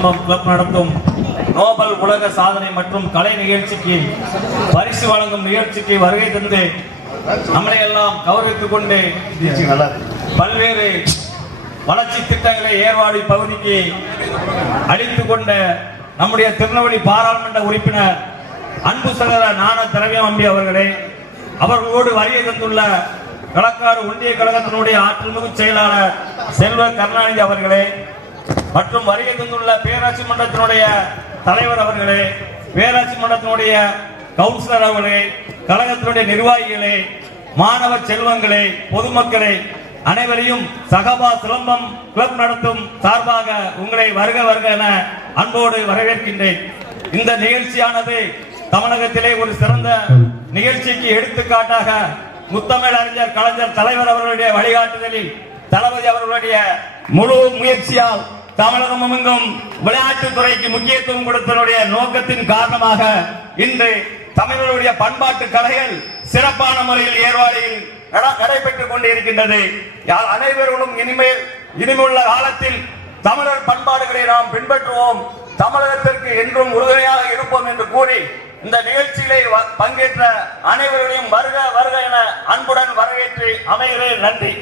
Silambam club நடத்தும் Nobel உலக சாதனை மற்றும் கலை நிகழ்ச்சிக்கு பரிசு வழங்கும் நிகழ்ச்சிக்கு வருகை தந்து நம்மளை எல்லாம் கௌரவித்துக் கொண்டு பல்வேறு வளர்ச்சி திட்டங்களை ஏர்வாடி பகுதிக்கு அளித்துக் கொண்ட நம்முடைய திருநெல்வேலி பாராளுமன்ற உறுப்பினர் அன்பு சகோதரர் ஞான திரவியம் அம்பி அவர்களே, அவர்களோடு வருகை தந்துள்ள களக்காடு ஒன்றிய கழகத்தினுடைய ஆற்றல்மிகு செயலாளர் செல்வ கருணாநிதி அவர்களே, மற்றும் வருகை தந்துள்ள பேராட்சி மன்றத்தினுடைய தலைவர் அவர்களே, பேராட்சி மன்றத்தினுடைய கவுன்சிலர் அவர்களே, கழகத்தினுடைய நிர்வாகிகளே, மாணவ செல்வங்களே, பொதுமக்களே, அனைவரையும் சகபா சிலம்பம் கிளப் நடத்தும் சார்பாக உங்களை வருக வருக என அன்போடு வரவேற்கின்றேன். இந்த நிகழ்ச்சியானது தமிழகத்திலே ஒரு சிறந்த நிகழ்ச்சிக்கு எடுத்துக்காட்டாக முத்தமிழ் அறிஞர் கலைஞர் தலைவர் அவர்களுடைய வழிகாட்டுதலில் தளபதி அவர்களுடைய முழு முயற்சியால் தமிழகம் எங்கும் விளையாட்டுத்துறைக்கு முக்கியத்துவம் கொடுத்தனுடைய நோக்கத்தின் காரணமாக இன்று தமிழர்களுடைய பண்பாட்டு கலைகள் சிறப்பான முறையில் ஏர்வாடியில் நடைபெற்றுக் கொண்டிருக்கின்றது. அனைவர்களும் இனிமையுள்ள காலத்தில் தமிழர் பண்பாடுகளை நாம் பின்பற்றுவோம், தமிழகத்திற்கு என்றும் உறுதுணையாக இருப்போம் என்று கூறி இந்த நிகழ்ச்சியிலே பங்கேற்ற அனைவர்களையும் வருக வருக என அன்புடன் வரவேற்று அமைகிறேன். நன்றி.